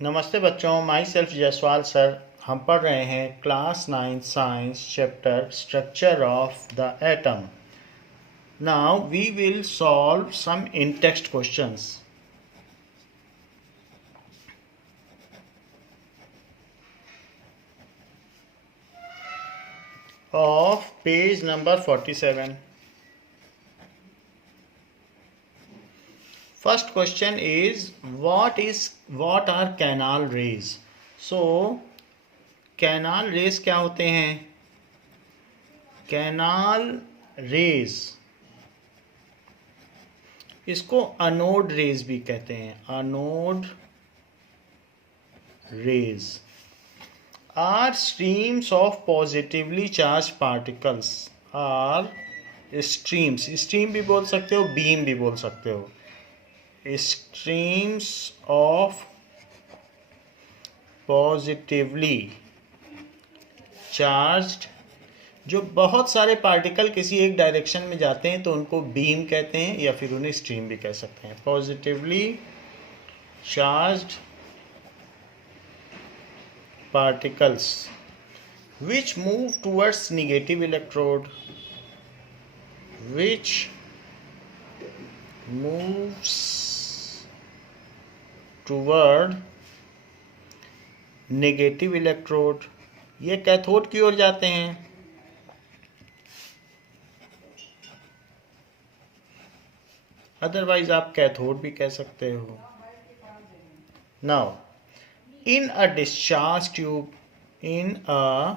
नमस्ते बच्चों, my self Jaiswal sir. हम पढ़ रहे हैं class 9 science chapter structure of the atom. Now we will solve some in text questions of page number 47. First question is what are canal rays? So canal rays क्या होते हैं? Canal rays, इसको anode rays भी कहते हैं। Anode rays are streams of positively charge particles. Are streams, stream भी बोल सकते हो, बीम भी बोल सकते हो। स्ट्रीम्स ऑफ पॉजिटिवली चार्ज्ड, जो बहुत सारे पार्टिकल किसी एक डायरेक्शन में जाते हैं तो उनको बीम कहते हैं, या फिर उन्हें स्ट्रीम भी कह सकते हैं। Positively charged particles which move towards negative electrode, which moves toward negative electrode, ये कैथोड की ओर जाते हैं। अदरवाइज आप कैथोड भी कह सकते हो। Now in a discharge tube, in a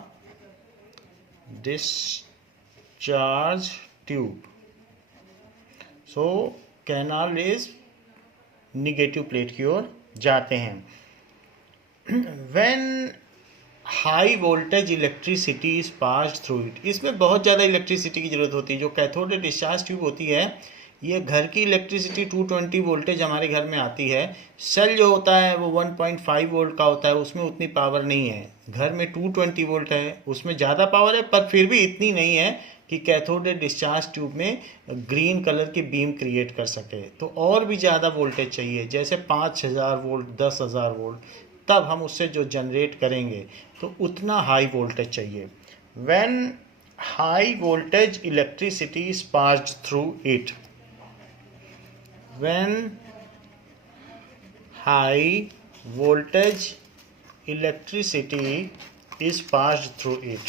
discharge tube, so canal rays negative plate की ओर जाते हैं। when high voltage electricity is passed through it, इसमें बहुत ज़्यादा इलेक्ट्रिसिटी की ज़रूरत होती है। जो कैथोड डिस्चार्ज ट्यूब होती है, ये घर की इलेक्ट्रिसिटी 220 वोल्टेज हमारे घर में आती है। सेल जो होता है वो 1.5 वोल्ट का होता है, उसमें उतनी पावर नहीं है। घर में 220 वोल्ट है, उसमें ज़्यादा पावर है, पर फिर भी इतनी नहीं है कि कैथोड डिस्चार्ज ट्यूब में ग्रीन कलर की बीम क्रिएट कर सके। तो और भी ज़्यादा वोल्टेज चाहिए, जैसे 5000 वोल्ट, 10,000 वोल्ट, तब हम उससे जो जनरेट करेंगे तो उतना हाई वोल्टेज चाहिए। When high voltage electricity is passed through it, when high voltage electricity is passed through it,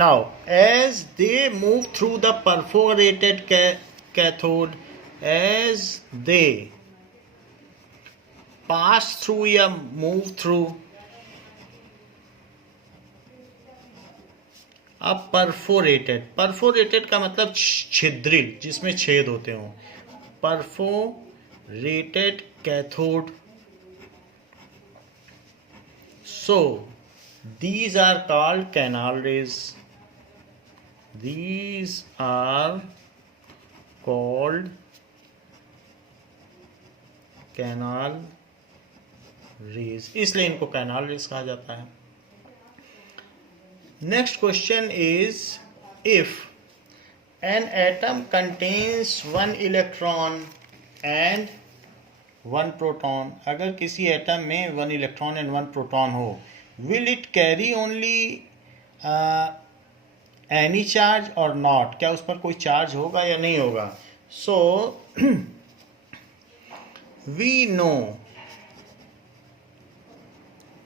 now as they move through the perforated cathode, as they pass through या move through, अब perforated का मतलब छिद्रित, जिसमें छेद होते हों। Perforated cathode, so these are called canal rays. These are called canal rays, इसलिए इनको कैनाल रेज कहा जाता है। Next question is if an atom contains 1 electron and 1 proton, अगर किसी एटम में 1 इलेक्ट्रॉन एंड 1 प्रोटॉन हो, will it carry only any charge और नॉट, क्या उस पर कोई चार्ज होगा या नहीं होगा? So we know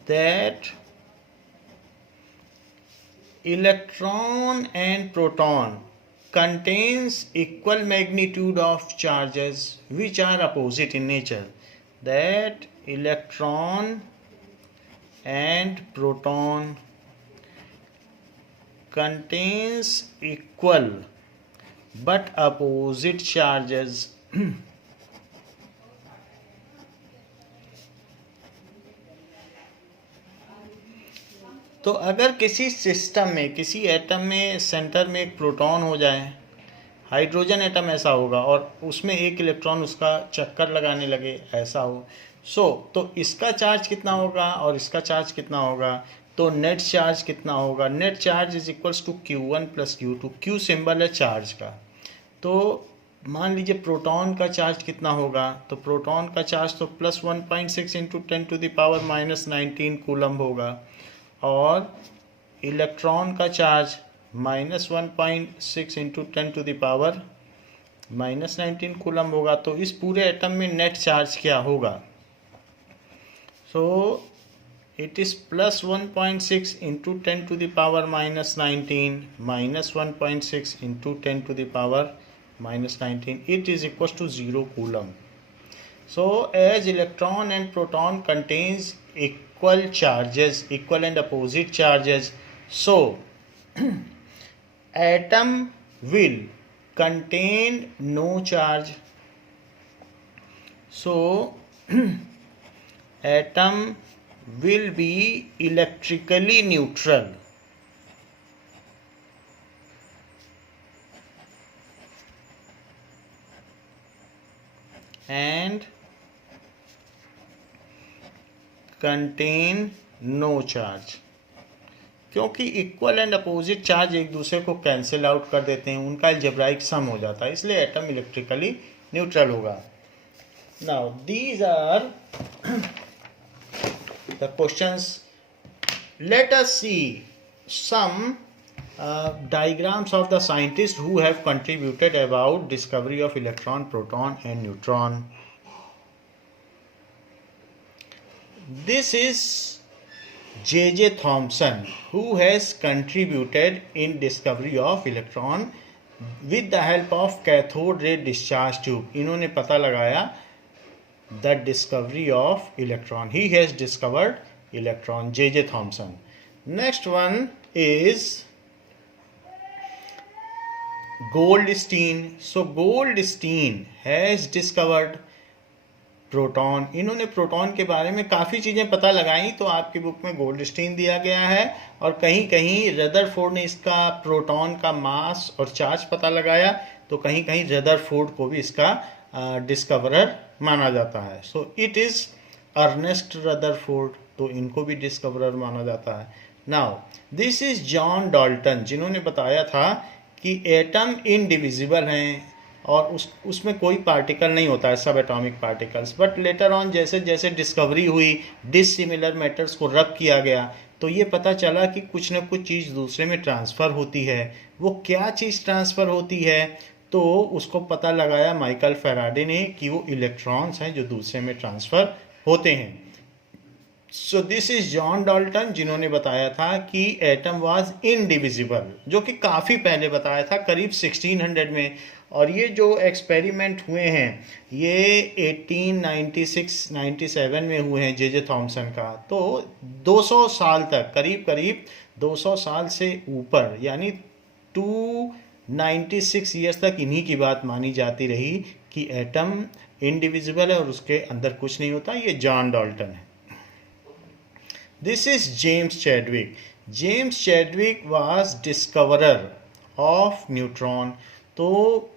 that electron and proton contains equal magnitude of charges which are opposite in nature. That electron and proton contains equal but opposite charges तो अगर किसी सिस्टम में, किसी एटम में सेंटर में एक प्रोटॉन हो जाए, हाइड्रोजन एटम ऐसा होगा, और उसमें एक इलेक्ट्रॉन उसका चक्कर लगाने लगे, ऐसा हो, तो इसका चार्ज कितना होगा और इसका चार्ज कितना होगा, तो नेट चार्ज कितना होगा, net charge is equals to Q1 plus Q2। Q symbol है चार्ज का। तो मान लीजिए प्रोटॉन का चार्ज कितना होगा, तो प्रोटॉन का चार्ज तो प्लस 1.6 इंटू 10⁻⁻19 कूलम होगा, और इलेक्ट्रॉन का चार्ज -1.6 इंटू 10⁻⁻19 कूलम होगा। तो इस पूरे एटम में नेट चार्ज क्या होगा, सो it is plus 1.6 into 10⁻⁻19 minus 1.6 into 10⁻⁻19, it is equals to 0 coulomb. So as electron and proton contains equal charges, equal and opposite charges, so atom will contain no charge. So atom will be electrically neutral, and contain no charge, क्योंकि equal and opposite charge एक दूसरे को cancel out कर देते हैं, उनका algebraic सम हो जाता है, इसलिए एटम इलेक्ट्रिकली न्यूट्रल होगा। Now these are the questions. Let us see some diagrams of the scientists who have contributed about discovery of electron, proton and neutron. This is J.J. Thomson, who has contributed in discovery of electron with the help of cathode ray discharge tube. इन्होंने पता लगाया the discovery of electron. He has discovered electron, J.J. Thomson. Next one is Goldstein. So Goldstein has discovered proton. इन्होंने proton के बारे में काफ़ी चीज़ें पता लगाई, तो आपकी बुक में गोल्डस्टीन दिया गया है, और कहीं कहीं रदरफोर्ड ने इसका प्रोटॉन का मास और चार्ज पता लगाया, तो कहीं कहीं रदरफोर्ड को भी इसका डिस्कवरर माना जाता है। So it is Ernest Rutherford, तो इनको भी डिस्कवरर माना जाता है। Now this is John Dalton, जिन्होंने बताया था कि एटम इनडिविजिबल हैं और उसमें कोई पार्टिकल नहीं होता है, सब atomic particles. But later on जैसे जैसे डिस्कवरी हुई, डिसिमिलर मैटर्स को रब किया गया, तो ये पता चला कि कुछ न कुछ चीज़ दूसरे में ट्रांसफ़र होती है। वो क्या चीज़ ट्रांसफ़र होती है, तो उसको पता लगाया माइकल फैराडे ने कि वो इलेक्ट्रॉन्स हैं जो दूसरे में ट्रांसफ़र होते हैं। So this is John Dalton, जिन्होंने बताया था कि एटम वाज इनडिविजिबल, जो कि काफ़ी पहले बताया था, करीब 1600 में। और ये जो एक्सपेरिमेंट हुए हैं ये 1896-97 में हुए हैं जे थॉमसन का। तो 200 साल तक, करीब करीब 200 साल से ऊपर, यानी 296 ईयर्स तक इन्हीं की बात मानी जाती रही कि एटम इनडिविजिबल है और उसके अंदर कुछ नहीं होता। ये जॉन डाल्टन है। This is James Chadwick. James Chadwick was discoverer of neutron. तो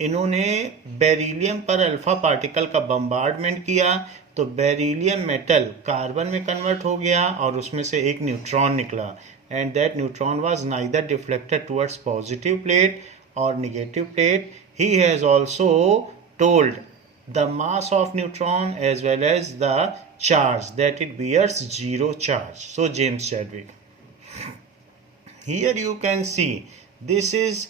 इन्होंने बेरिलियम पर अल्फा पार्टिकल का बम्बार्डमेंट किया, तो बेरिलियम मेटल कार्बन में कन्वर्ट हो गया और उसमें से एक न्यूट्रॉन निकला, and that neutron was neither deflected towards positive plate और negative plate. He has also told the mass of neutron as well as the charge, that it bears zero charge. So James Chadwick. Here you can see this is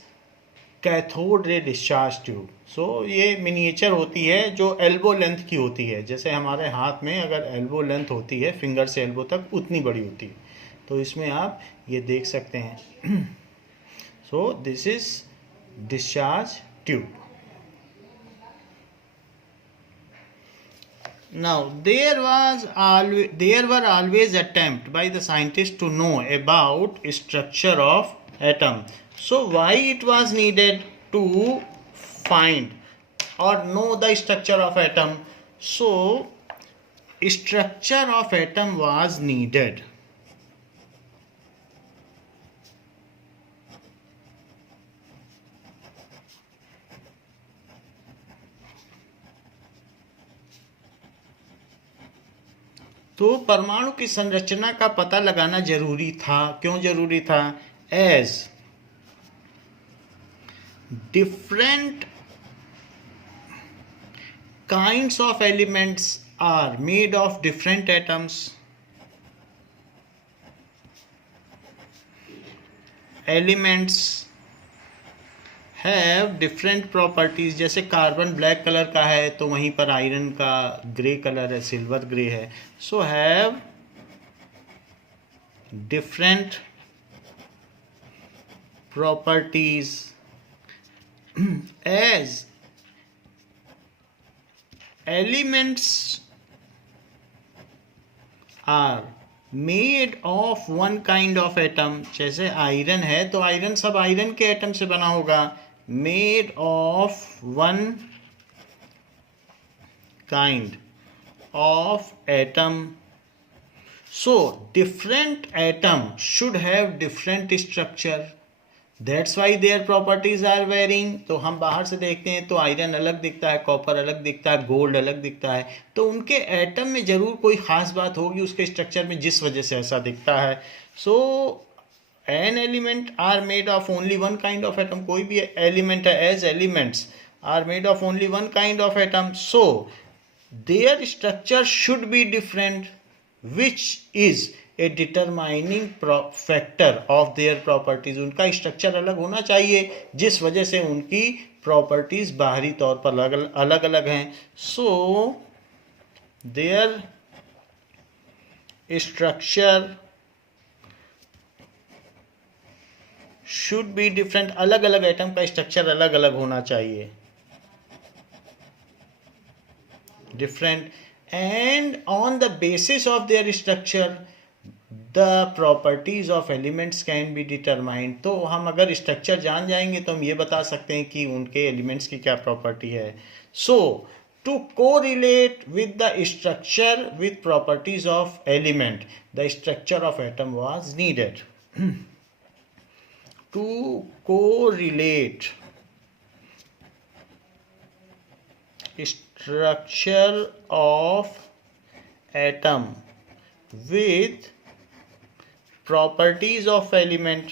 cathode ray discharge tube. So ये miniature होती है जो elbow length की होती है, जैसे हमारे हाथ में अगर एल्बो लेंथ होती है फिंगर से एल्बो तक उतनी बड़ी होती है, तो इसमें आप ये देख सकते हैं। So this is discharge tube. Now there were always attempts by the scientists to know about structure of atom. So why it was needed to find or know the structure of atom? So structure of atom was needed तो परमाणु की संरचना का पता लगाना जरूरी था। क्यों जरूरी था? As different kinds of elements are made of different atoms. Elements have different properties. जैसे कार्बन ब्लैक कलर का है तो वहीं पर आयरन का ग्रे कलर है, सिल्वर ग्रे है. So have different properties as elements are made of one kind of atom. जैसे आयरन है तो आयरन सब आयरन के एटम से बना होगा. made of one kind of atom. So different atom should have different structure. That's why their properties are varying. तो हम बाहर से देखते हैं तो आयरन अलग दिखता है, कॉपर अलग दिखता है, गोल्ड अलग दिखता है. तो उनके एटम में जरूर कोई खास बात होगी उसके स्ट्रक्चर में जिस वजह से ऐसा दिखता है. So an element are made of only one kind of atom. कोई भी एलिमेंट है as elements are made of only one kind of atom. So their structure should be different which is a determining factor of their properties. उनका structure अलग होना चाहिए जिस वजह से उनकी प्रॉपर्टीज बाहरी तौर पर अलग अलग हैं. सो their structure should be different. अलग अलग एटम का स्ट्रक्चर अलग अलग होना चाहिए, different. And on the basis of their structure the properties of elements can be determined. तो हम अगर स्ट्रक्चर जान जाएंगे तो हम ये बता सकते हैं कि उनके एलिमेंट्स की क्या प्रॉपर्टी है. So to correlate with the structure with properties of element the structure of atom was needed. To correlate structure of atom with properties of element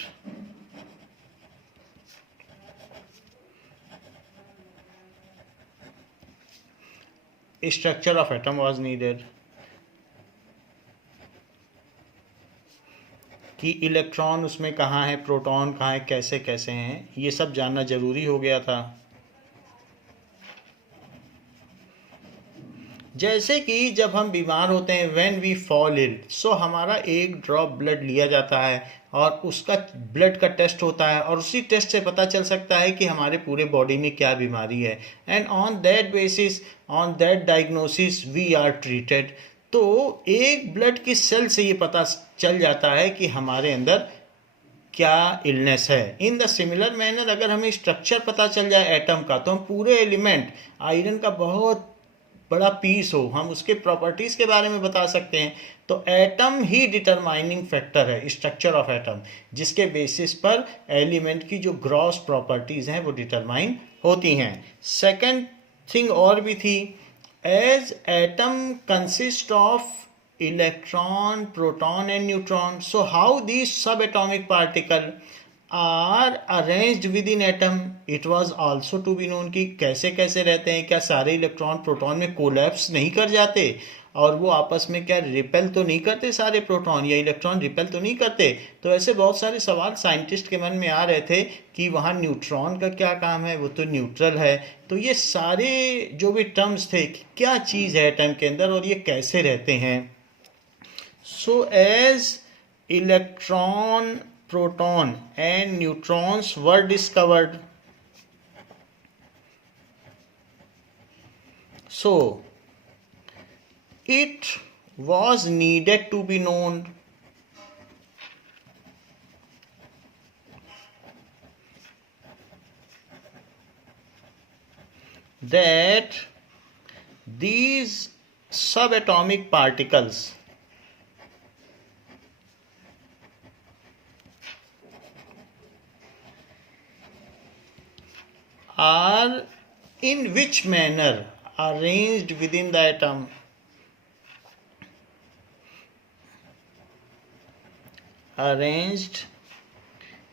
structure of atom was needed. कि electron उसमें कहाँ है, proton कहाँ है, कैसे कैसे हैं, ये सब जानना जरूरी हो गया था. जैसे कि जब हम बीमार होते हैं व्हेन वी फॉल इल, सो हमारा एक ड्रॉप ब्लड लिया जाता है और उसका ब्लड का टेस्ट होता है और उसी टेस्ट से पता चल सकता है कि हमारे पूरे बॉडी में क्या बीमारी है. And on that basis, on that diagnosis we are treated. तो एक ब्लड की सेल से ये पता चल जाता है कि हमारे अंदर क्या इलनेस है. इन द सिमिलर मैनर अगर हमें स्ट्रक्चर पता चल जाए एटम का तो हम पूरे एलिमेंट, आयरन का बहुत बड़ा पीस हो, हम उसके प्रॉपर्टीज के बारे में बता सकते हैं. तो एटम ही डिटरमाइनिंग फैक्टर है, स्ट्रक्चर ऑफ एटम, जिसके बेसिस पर एलिमेंट की जो ग्रॉस प्रॉपर्टीज हैं वो डिटरमाइन होती हैं. सेकंड थिंग और भी थी, as atom consist of electron, proton and neutron. So how these सब atomic particle are arranged within atom it was also to be known. कि कैसे कैसे रहते हैं, क्या सारे इलेक्ट्रॉन प्रोटॉन में कोलैप्स नहीं कर जाते और वो आपस में क्या रिपेल तो नहीं करते, सारे प्रोटॉन या इलेक्ट्रॉन रिपेल तो नहीं करते. तो ऐसे बहुत सारे सवाल साइंटिस्ट के मन में आ रहे थे कि वहाँ न्यूट्रॉन का क्या काम है, वो तो न्यूट्रल है. तो ये सारे जो भी टर्म्स थे कि क्या चीज़ है एटम के अंदर और ये कैसे रहते हैं. So as electron, proton and neutrons were discovered, so it was needed to be known that these subatomic particles are in which manner arranged within the atom. Arranged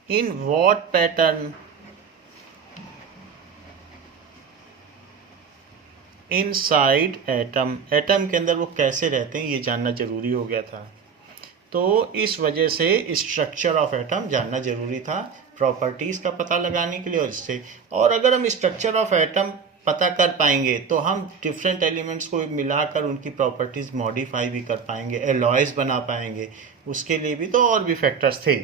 in what pattern inside atom, atom के अंदर वो कैसे रहते हैं ये जानना जरूरी हो गया था। तो इस वजह से स्ट्रक्चर ऑफ एटम जानना जरूरी था प्रॉपर्टीज़ का पता लगाने के लिए। और इससे और अगर हम स्ट्रक्चर ऑफ एटम पता कर पाएंगे तो हम डिफरेंट एलिमेंट्स को मिलाकर उनकी प्रॉपर्टीज़ मॉडिफाई भी कर पाएंगे, एलॉयज़ बना पाएंगे। उसके लिए भी तो और भी फैक्टर्स थे।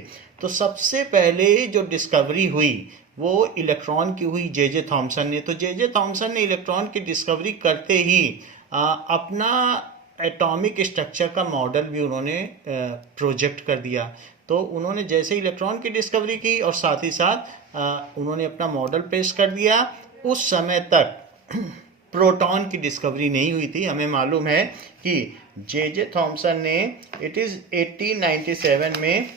तो सबसे पहले जो डिस्कवरी हुई वो इलेक्ट्रॉन की हुई जे थॉमसन ने। तो जे थॉमसन ने इलेक्ट्रॉन की डिस्कवरी करते ही अपना एटॉमिक स्ट्रक्चर का मॉडल भी उन्होंने प्रोजेक्ट कर दिया। तो उन्होंने जैसे इलेक्ट्रॉन की डिस्कवरी की और साथ ही साथ उन्होंने अपना मॉडल पेश कर दिया। उस समय तक प्रोटॉन की डिस्कवरी नहीं हुई थी। हमें मालूम है कि जे थॉमसन ने इट इज़ 1897 में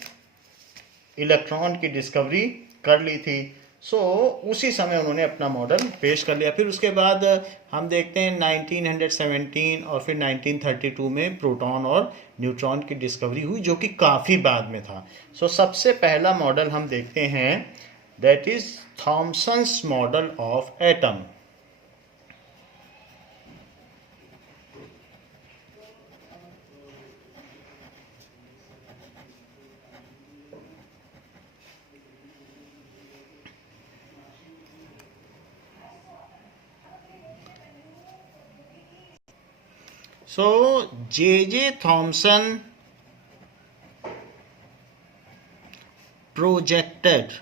इलेक्ट्रॉन की डिस्कवरी कर ली थी। उसी समय उन्होंने अपना मॉडल पेश कर लिया। फिर उसके बाद हम देखते हैं 1917 और फिर 1932 में प्रोटॉन और न्यूट्रॉन की डिस्कवरी हुई, जो कि काफ़ी बाद में था। सबसे पहला मॉडल हम देखते हैं, that is Thomson's model of atom. J.J. Thomson projected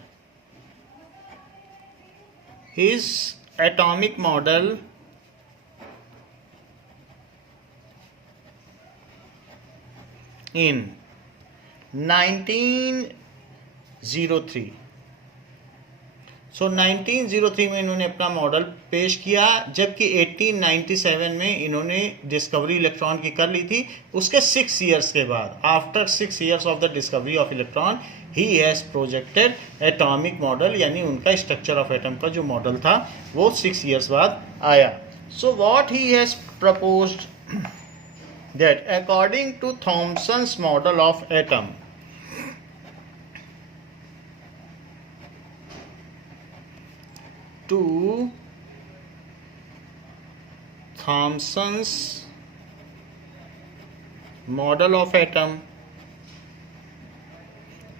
his atomic model in 1903। 1903 में इन्होंने अपना मॉडल पेश किया, जबकि 1897 में इन्होंने डिस्कवरी इलेक्ट्रॉन की कर ली थी। उसके 6 ईयर्स के बाद, after 6 years of the discovery of electron, he has projected atomic model, यानी उनका स्ट्रक्चर ऑफ एटम का जो मॉडल था वो 6 ईयर्स बाद आया। What he has proposed that according to Thomson's model of atom, to Thomson's model of atom.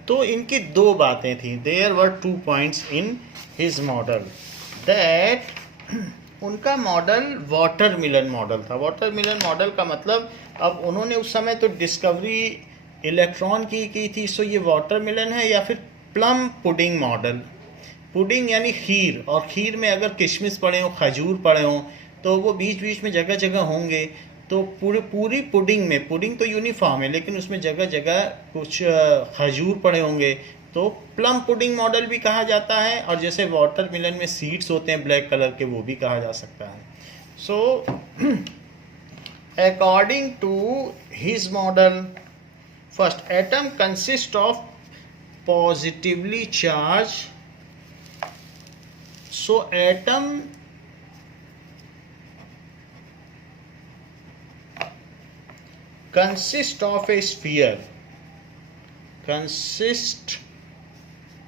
तो इनकी दो बातें थी। There were 2 points in his model, that उनका मॉडल वाटरमिलन मॉडल था। वाटरमिलन मॉडल का मतलब, अब उन्होंने उस समय तो डिस्कवरी इलेक्ट्रॉन की थी, सो ये वाटरमिलन है या फिर प्लम पुडिंग मॉडल। पुडिंग यानी खीर, और खीर में अगर किशमिश पड़े हों, खजूर पड़े हों, तो वो बीच बीच में जगह जगह होंगे। तो पूरी पुडिंग में, पुडिंग तो यूनिफॉर्म है लेकिन उसमें जगह जगह कुछ खजूर पड़े होंगे, तो प्लम पुडिंग मॉडल भी कहा जाता है। और जैसे वाटरमेलन में सीड्स होते हैं ब्लैक कलर के, वो भी कहा जा सकता है। According to his model, first atom consist of positively charge. Atom consist of a sphere, consist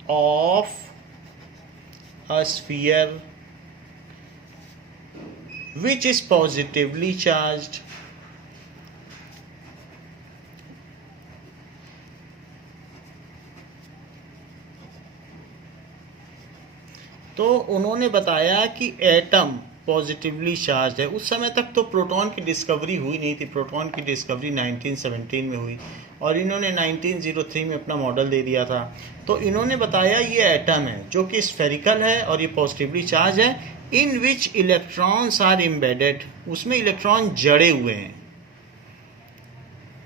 of a sphere which is positively charged. तो उन्होंने बताया कि एटम पॉजिटिवली चार्ज है। उस समय तक तो प्रोटॉन की डिस्कवरी हुई नहीं थी। प्रोटॉन की डिस्कवरी 1917 में हुई और इन्होंने 1903 में अपना मॉडल दे दिया था। तो इन्होंने बताया ये एटम है जो कि स्फेरिकल है और ये पॉजिटिवली चार्ज है, इन विच इलेक्ट्रॉन्स आर एम्बेडेड, उसमें इलेक्ट्रॉन जड़े हुए हैं।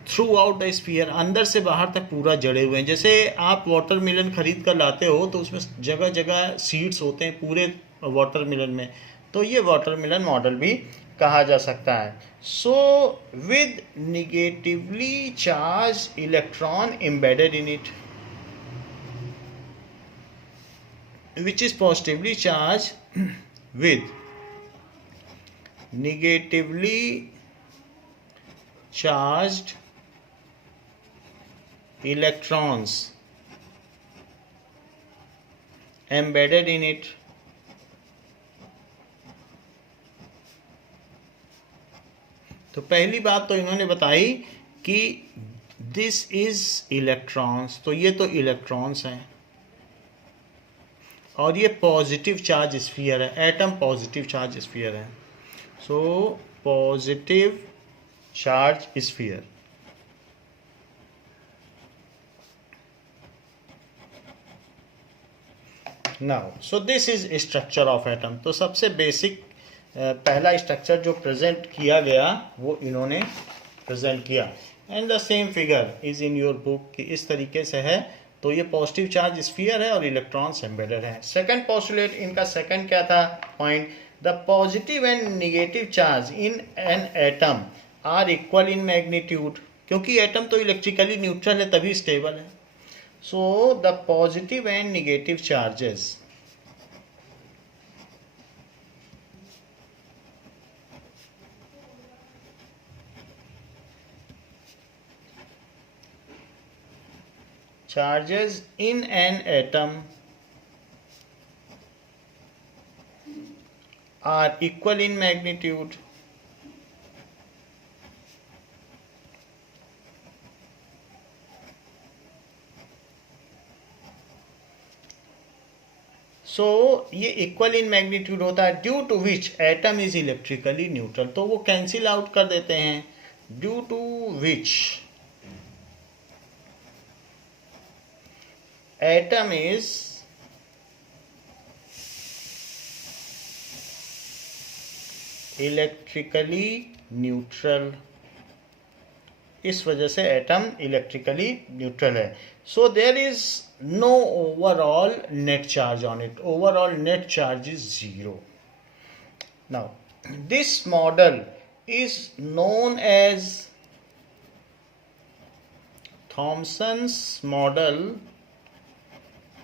थ्रू आउट द स्फीयर, अंदर से बाहर तक पूरा जड़े हुए हैं। जैसे आप वाटरमेलन खरीद कर लाते हो तो उसमें जगह जगह सीड्स होते हैं पूरे वाटरमेलन में, तो ये वाटरमेलन मॉडल भी कहा जा सकता है। With negatively charge electron embedded in it, which is positively charge with negatively charged electrons embedded in it. तो पहली बात तो इन्होंने बताई कि दिस इज इलेक्ट्रॉन्स, तो ये तो इलेक्ट्रॉन्स हैं और ये पॉजिटिव चार्ज स्फीयर है, एटम पॉजिटिव चार्ज स्फीयर है। So positive charge sphere. Now so this is structure of atom. तो सबसे बेसिक पहला स्ट्रक्चर जो प्रेजेंट किया गया वो इन्होंने प्रेजेंट किया। And the same figure is in your book कि इस तरीके से है। तो ये पॉजिटिव चार्ज स्फीयर है और इलेक्ट्रॉन्स एम्बेडेड है। सेकंड पोस्टुलेट इनका सेकंड क्या था point, the positive and negative charge in an atom are equal in magnitude, क्योंकि एटम तो इलेक्ट्रिकली न्यूट्रल है तभी स्टेबल है। So the positive and negative charges charges in an atom are equal in magnitude. सो ये equal in magnitude होता है due to which atom is electrically neutral. तो वो कैंसिल आउट कर देते हैं, due to which atom is electrically neutral, इस वजह से एटम इलेक्ट्रिकली न्यूट्रल है। So there is no overall net charge on it, overall net charge is 0। Now this model is known as Thomson's model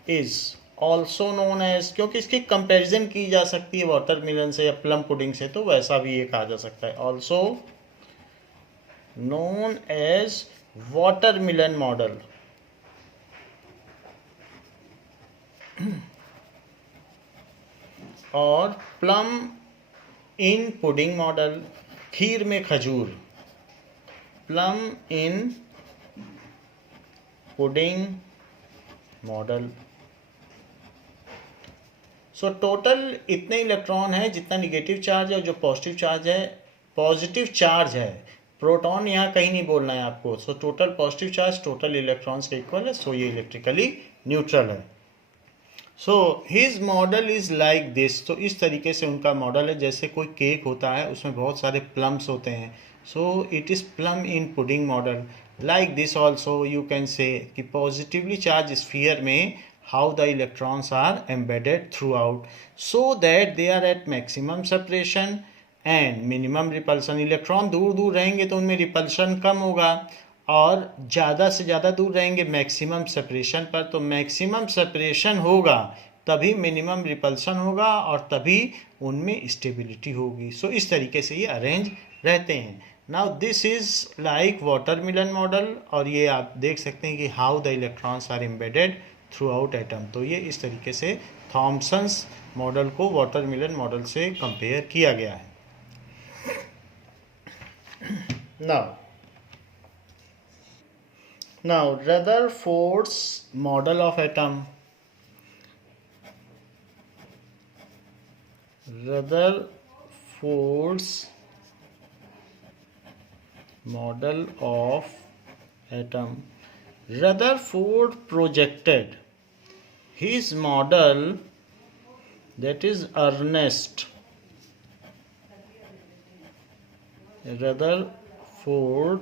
is also known as, क्योंकि इसकी comparison की जा सकती है वाटरमेलन से या प्लम पुडिंग से, तो वैसा भी ये कहा जा सकता है, also known as watermelon model. और प्लम इन पुडिंग मॉडल, खीर में खजूर, plum in pudding model. So total इतने इलेक्ट्रॉन है जितना निगेटिव चार्ज है, जो पॉजिटिव चार्ज है, पॉजिटिव चार्ज है, प्रोटॉन यहाँ कहीं नहीं बोलना है आपको। So total positive charge total electrons के इक्वल है, सो ये इलेक्ट्रिकली न्यूट्रल है। So his model is like this, तो इस तरीके से उनका मॉडल है जैसे कोई केक होता है उसमें बहुत सारे प्लम्स होते हैं। So it is plum in pudding model. Like this also you can say कि पॉजिटिवली चार्ज स्फीयर में how the electrons are embedded throughout so that they are at maximum separation and minimum repulsion। Electron दूर दूर रहेंगे तो उनमें repulsion कम होगा और ज़्यादा से ज़्यादा दूर रहेंगे मैक्सिमम सेपरेशन पर, तो मैक्सिमम सेपरेशन होगा तभी मिनिमम रिपल्शन होगा और तभी उनमें स्टेबिलिटी होगी। सो इस तरीके से ये अरेंज रहते हैं। Now this is like watermelon model, और ये आप देख सकते हैं कि how the electrons are embedded throughout atom. तो ये इस तरीके से थॉमसन्स मॉडल को वाटरमेलन मॉडल से कंपेयर किया गया है। Now Rutherford's model of atom, Rutherford's model of atom. Rutherford projected his model, that is Ernest Rutherford,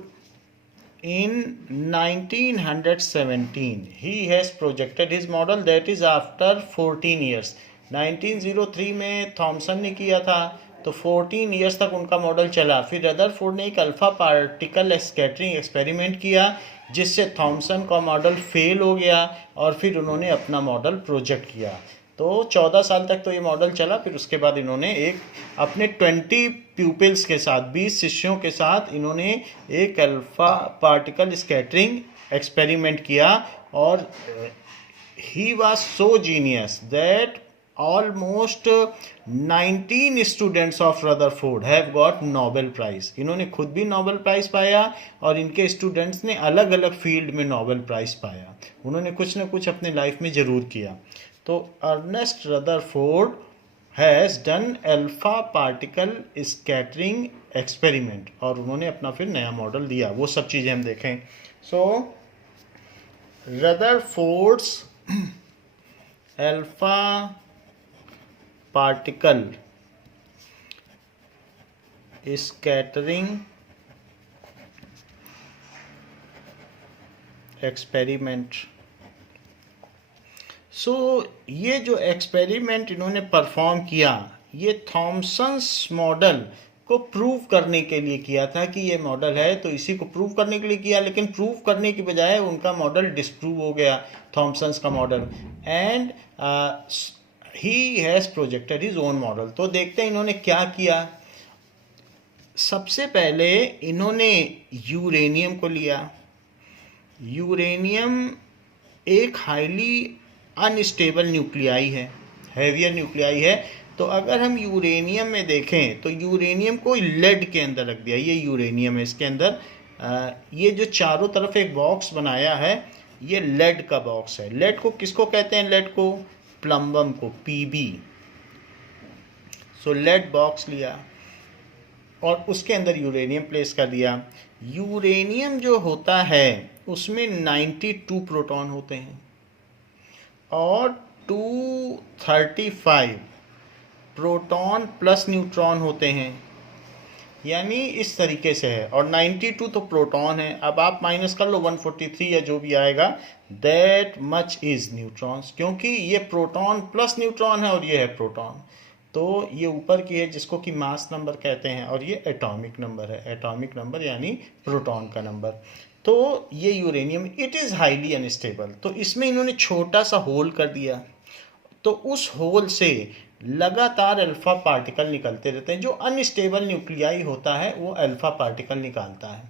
in 1917. He has projected his model, that is after 14 years. 1903 में Thompson ने किया था, तो 14 years तक उनका मॉडल चला। फिर रदरफोर्ड ने एक अल्फा पार्टिकल स्कैटरिंग एक्सपेरिमेंट किया जिससे थॉमसन का मॉडल फेल हो गया और फिर उन्होंने अपना मॉडल प्रोजेक्ट किया। तो 14 साल तक तो ये मॉडल चला। फिर उसके बाद इन्होंने एक अपने 20 प्यूपिल्स के साथ, 20 शिष्यों के साथ इन्होंने एक अल्फा पार्टिकल स्कैटरिंग एक्सपेरिमेंट किया और he was so genius that almost 19 students of Rutherford have got Nobel Prize. इन्होंने खुद भी नोबेल प्राइज पाया और इनके स्टूडेंट्स ने अलग अलग फील्ड में नोबेल प्राइज पाया। उन्होंने कुछ ना कुछ अपने लाइफ में ज़रूर किया। तो Ernest Rutherford has done alpha particle scattering experiment, और उन्होंने अपना फिर नया मॉडल दिया। वो सब चीज़ें हम देखें। So Rutherford's alpha particle scattering experiment. So ये जो एक्सपेरिमेंट इन्होंने परफॉर्म किया, ये थॉमसन्स मॉडल को प्रूव करने के लिए किया था कि ये मॉडल है, तो इसी को प्रूव करने के लिए किया। लेकिन प्रूव करने की बजाय उनका मॉडल डिस्प्रूव हो गया, थॉमसन्स का model, and he has projected his own model. तो देखते हैं इन्होंने क्या किया। सबसे पहले इन्होंने यूरेनियम को लिया। यूरेनियम एक हाईली अनस्टेबल न्यूक्लियाई है, हैवियर न्यूक्लियाई है। तो अगर हम यूरेनियम में देखें तो यूरेनियम को लेड के अंदर रख दिया। ये यूरेनियम है, इसके अंदर ये जो चारों तरफ एक बॉक्स बनाया है, ये लेड का बॉक्स है। लेड को किसको कहते हैं? लेड को प्लम्बम को, पीबी। सो लेड बॉक्स लिया और उसके अंदर यूरेनियम प्लेस कर दिया। यूरेनियम जो होता है उसमें 92 प्रोटॉन होते हैं और 235 प्रोटॉन प्लस न्यूट्रॉन होते हैं, यानी इस तरीके से है। और 92 तो प्रोटॉन है, अब आप माइनस कर लो 143 या जो भी आएगा, दैट मच इज न्यूट्रॉन्स, क्योंकि ये प्रोटॉन प्लस न्यूट्रॉन है और ये है प्रोटॉन। तो ये ऊपर की है जिसको कि मास नंबर कहते हैं, और ये एटॉमिक नंबर है। एटॉमिक नंबर यानी प्रोटॉन का नंबर। तो ये uranium it is highly unstable. तो इसमें इन्होंने छोटा सा होल कर दिया, तो उस होल से लगातार अल्फा पार्टिकल निकलते रहते हैं। जो अनस्टेबल न्यूक्लियाई होता है वो अल्फा पार्टिकल निकालता है।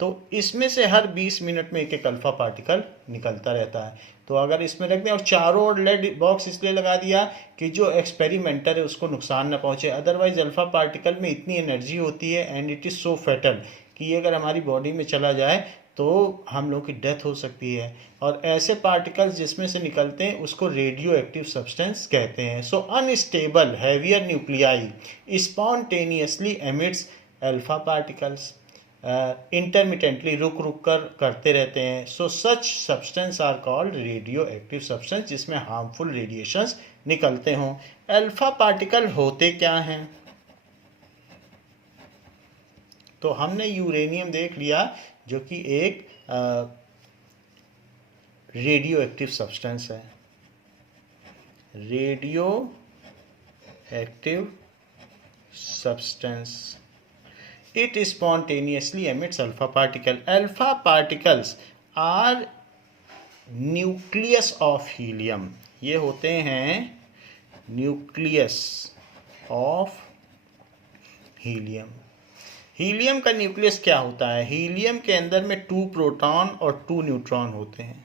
तो इसमें से हर 20 मिनट में एक एक अल्फा पार्टिकल निकलता रहता है। तो अगर इसमें रख दें और चारों ओर लेड बॉक्स इसलिए लगा दिया कि जो एक्सपेरिमेंटर है उसको नुकसान न पहुंचे। अदरवाइज अल्फा पार्टिकल में इतनी एनर्जी होती है and it is so fatal कि ये अगर हमारी बॉडी में चला जाए तो हम लोगों की डेथ हो सकती है। और ऐसे पार्टिकल्स जिसमें से निकलते हैं उसको रेडियो एक्टिव सब्सटेंस कहते हैं। So unstable heavier nuclei spontaneously emits alpha particles, intermittently रुक रुक कर करते रहते हैं। So such substance are called radioactive substance, जिसमें हार्मफुल रेडिएशंस निकलते हों। अल्फा पार्टिकल होते क्या हैं? तो हमने यूरेनियम देख लिया जो कि एक रेडियो एक्टिव सब्सटेंस है। Radio active substance, it spontaneously emits alpha particle. Alpha particles are nucleus of helium. ये होते हैं न्यूक्लियस ऑफ हीलियम। हीलियम का न्यूक्लियस क्या होता है? हीलियम के अंदर में 2 प्रोटॉन और 2 न्यूट्रॉन होते हैं,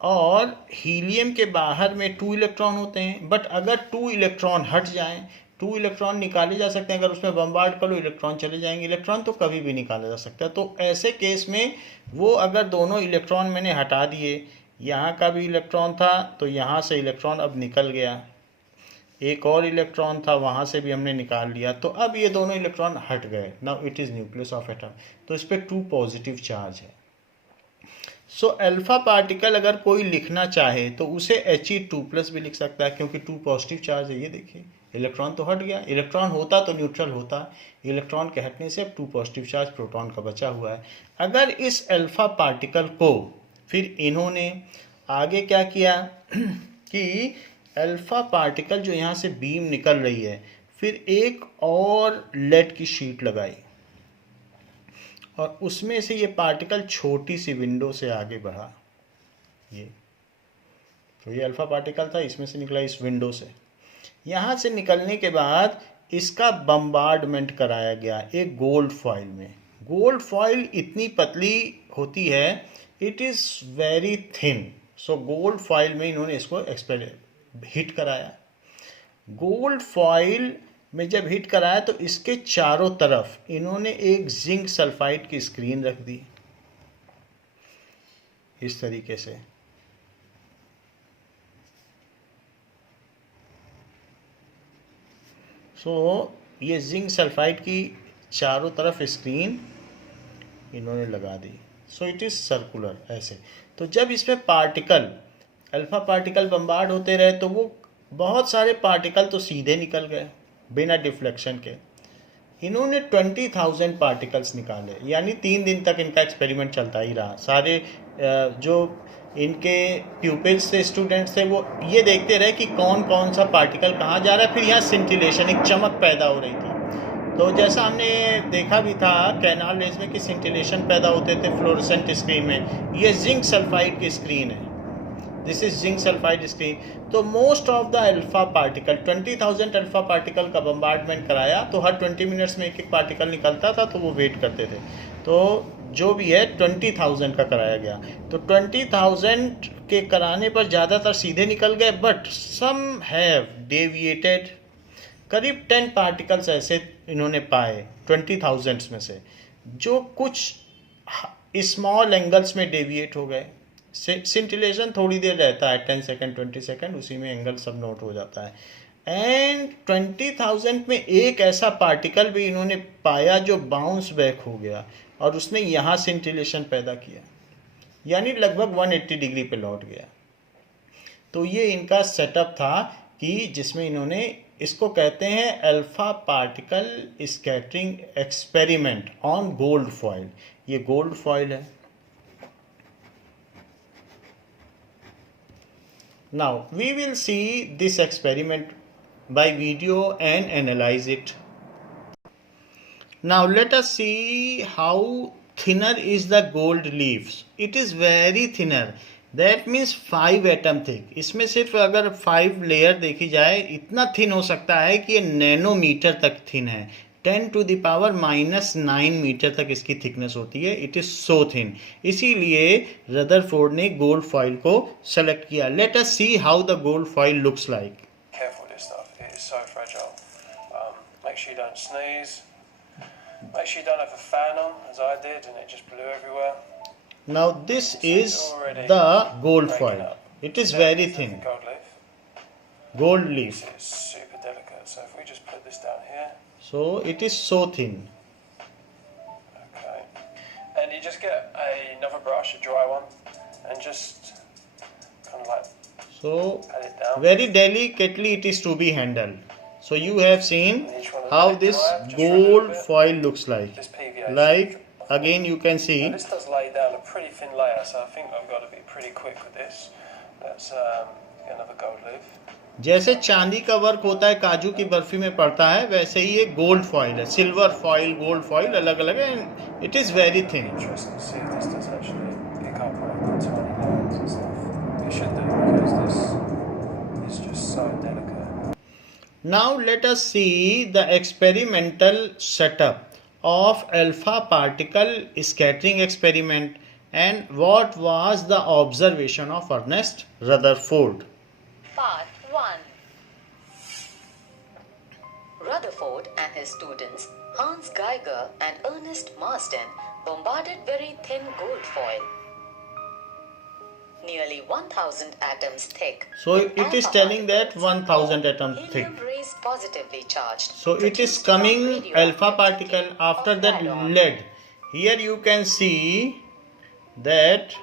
और हीलियम के बाहर में 2 इलेक्ट्रॉन होते हैं। बट अगर 2 इलेक्ट्रॉन हट जाएं, 2 इलेक्ट्रॉन निकाले जा सकते हैं। अगर उसमें बम्बार्ड कर लो इलेक्ट्रॉन चले जाएंगे। इलेक्ट्रॉन तो कभी भी निकाला जा सकता है। तो ऐसे केस में वो अगर दोनों इलेक्ट्रॉन मैंने हटा दिए, यहाँ का भी इलेक्ट्रॉन था तो यहाँ से इलेक्ट्रॉन अब निकल गया, एक और इलेक्ट्रॉन था वहाँ से भी हमने निकाल लिया, तो अब ये दोनों इलेक्ट्रॉन हट गए। Now it is nucleus of atom. तो इस पर 2 पॉजिटिव चार्ज है। सो अल्फा पार्टिकल अगर कोई लिखना चाहे तो उसे He2+ भी लिख सकता है, क्योंकि 2 पॉजिटिव चार्ज है। ये देखिए इलेक्ट्रॉन तो हट गया, इलेक्ट्रॉन होता तो न्यूट्रल होता, इलेक्ट्रॉन के हटने से अब 2 पॉजिटिव चार्ज प्रोटॉन का बचा हुआ है। अगर इस अल्फा पार्टिकल को फिर इन्होंने आगे क्या किया कि अल्फा पार्टिकल जो यहाँ से बीम निकल रही है, फिर एक और लेड की शीट लगाई और उसमें से ये पार्टिकल छोटी सी विंडो से आगे बढ़ा। ये तो ये अल्फा पार्टिकल था, इसमें से निकला इस विंडो से। यहाँ से निकलने के बाद इसका बम्बार्डमेंट कराया गया एक गोल्ड फॉइल में। गोल्ड फॉइल इतनी पतली होती है, it is very thin. So gold foil में इन्होंने इसको हिट कराया। गोल्ड फॉइल में जब हिट कराया तो इसके चारों तरफ इन्होंने एक जिंक सल्फाइड की स्क्रीन रख दी इस तरीके से। ये जिंक सल्फाइड की चारों तरफ स्क्रीन इन्होंने लगा दी। इट इज़ सर्कुलर ऐसे। तो जब इसमें पार्टिकल, अल्फा पार्टिकल बम्बार्ड होते रहे तो वो बहुत सारे पार्टिकल तो सीधे निकल गए बिना डिफ्लेक्शन के। इन्होंने 20,000 पार्टिकल्स निकाले, यानी 3 दिन तक इनका एक्सपेरिमेंट चलता ही रहा। सारे जो इनके प्यूपिल्स थे, स्टूडेंट्स थे, वो ये देखते रहे कि कौन कौन सा पार्टिकल कहाँ जा रहा है। फिर यहाँ सिंटिलेशन, एक चमक पैदा हो रही थी। तो जैसा हमने देखा भी था कैनाल रेज में कि सिंटिलेशन पैदा होते थे फ्लोरोसेंट स्क्रीन में, ये जिंक सल्फाइड की स्क्रीन है। This is zinc sulphide screen. तो most of the alpha particle, 20,000 alpha particle का बम्बार्डमेंट कराया, तो हर 20 मिनट्स में एक एक पार्टिकल निकलता था, तो वो वेट करते थे। तो जो भी है 20,000 का कराया गया। तो 20,000 के कराने पर ज़्यादातर सीधे निकल गए, बट सम हैव डेविएटेड। करीब 10 पार्टिकल्स ऐसे इन्होंने पाए 20,000 में से, जो कुछ स्मॉल एंगल्स में डेविएट हो गए। सिंटिलेशन थोड़ी देर रहता है, 10 सेकेंड 20 सेकेंड, उसी में एंगल सब नोट हो जाता है। एंड 20,000 में एक ऐसा पार्टिकल भी इन्होंने पाया जो बाउंस बैक हो गया और उसने यहाँ सिंटिलेशन पैदा किया, यानी लगभग 180 डिग्री पे लौट गया। तो ये इनका सेटअप था कि जिसमें इन्होंने, इसको कहते हैं alpha particle scattering experiment on gold foil. ये गोल्ड फॉइल है। Now we will see this experiment by video and analyze it. Now let us see how thinner is the gold leaves. It is very thinner. That means 5 atom thick. इसमें सिर्फ अगर 5 layer देखी जाए, इतना thin हो सकता है कि ये नैनोमीटर तक थिन है। 10⁻⁹ मीटर तक इसकी थिकनेस होती है। It is so thin. इसीलिए रदरफोर्ड ने गोल्ड फॉइल को सेलेक्ट किया। Let us see how the gold foil looks like. Careful with this stuff, it is so fragile. Make sure you don't sneeze. Make sure you don't have a fan on, as I did, and it just blew everywhere. Now this is the gold foil. It is very thin. Gold leaf. It's super delicate. So if we just put this down here. So it is so thin. Okay. And you just get another brush, a dry one, and just kind of like pat it down. Very delicately it is to be handled. So you have seen how this gold foil looks like. This PVA. Like again you can see. Now this does lay down a pretty thin layer, so I think I've got to be pretty quick with this. Let's get another gold leaf. जैसे चांदी का work होता है, काजू की बर्फी में पड़ता है, वैसे ही ये गोल्ड फॉइल है। सिल्वर फॉइल, गोल्ड फॉइल अलग अलग है। It is very thin. Interesting to see if this does actually pick up like the tiny lines and stuff. It should do, because this is just so delicate. Now let us see the experimental setup of alpha particle scattering experiment and what was the observation of Ernest Rutherford. Part 1. Rutherford and his students, Hans Geiger and Ernest Marsden, bombarded very thin gold foil, nearly 1,000 atoms thick. So it is telling that 1,000 atom thick. Helium raised positively charged. So it is coming alpha particle, after that lead. Here you can see that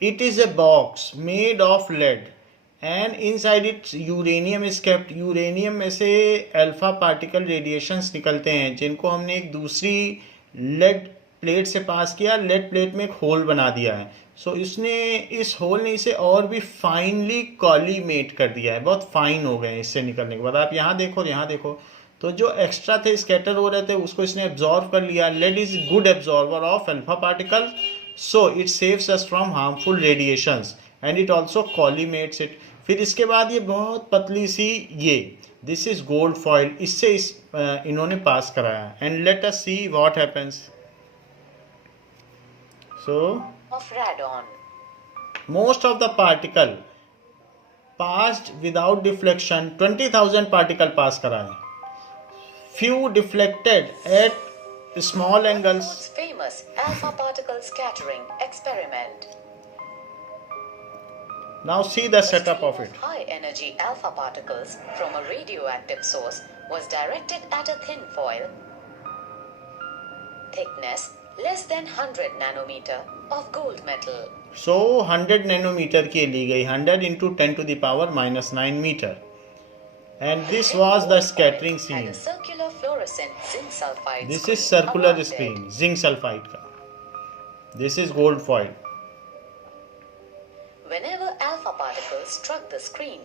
it is a box made of lead and inside it uranium is kept. Uranium में से alpha particle radiations निकलते हैं, जिनको हमने एक दूसरी lead plate से पास किया। लेड प्लेट में एक होल बना दिया है। सो इसने, इस होल ने इसे और भी फाइनली कॉलीमेट कर दिया है। बहुत फाइन हो गए इससे निकलने के बाद। आप यहाँ देखो, यहाँ देखो, तो जो एक्स्ट्रा थे, स्कैटर हो रहे थे, उसको इसने एब्जॉर्व कर लिया। Lead is good absorber of alpha particle, so it saves us from harmful radiations and it also collimates it. फिर इसके बाद ये बहुत पतली सी ये दिस इज गोल्ड फॉइल, इससे इन्होंने पास कराया. And let us see what happens. So of radon. most of the particle passed without deflection. 20,000 particle पास कराए. Few deflected at small angles. Rutherford's famous alpha particle scattering experiment. Now see the A setup stream of it. high energy alpha particles from a radioactive source was directed at a thin foil, thickness less than 100 nanometer of gold metal. So 100 nanometer की ली गई, 100 into 10 to the power minus 9 meter. And this was the scattering Had scene. a circular fluorescent zinc sulfide This screen is circular around screen, it. zinc sulfide का. This is gold foil. Whenever alpha particles struck the screen,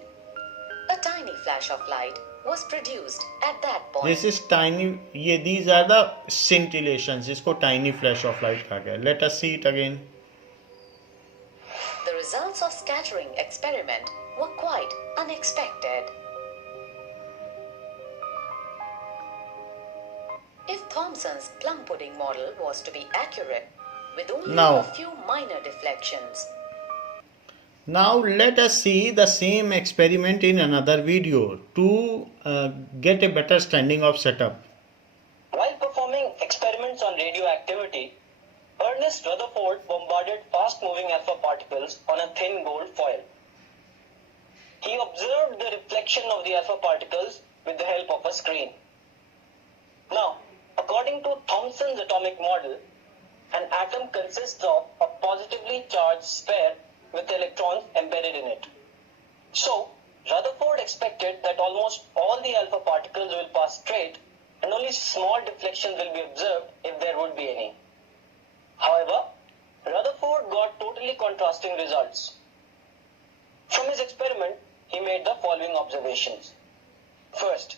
a tiny flash of light was produced at that point. This is tiny. ये these are the scintillations. इसको tiny flash of light कहा गया. Let us see it again. The results of scattering experiment were quite unexpected. If Thomson's plum pudding model was to be accurate, with only Now. a few minor deflections, Now let us see the same experiment in another video to get a better understanding of setup. While performing experiments on radioactivity, Ernest Rutherford bombarded fast-moving alpha particles on a thin gold foil. He observed the reflection of the alpha particles with the help of a screen. Now, according to Thomson's atomic model, an atom consists of a positively charged sphere with electrons embedded in it. So, Rutherford expected that almost all the alpha particles will pass straight and only small deflections will be observed if there would be any. However, Rutherford got totally contrasting results. From his experiment, he made the following observations. First,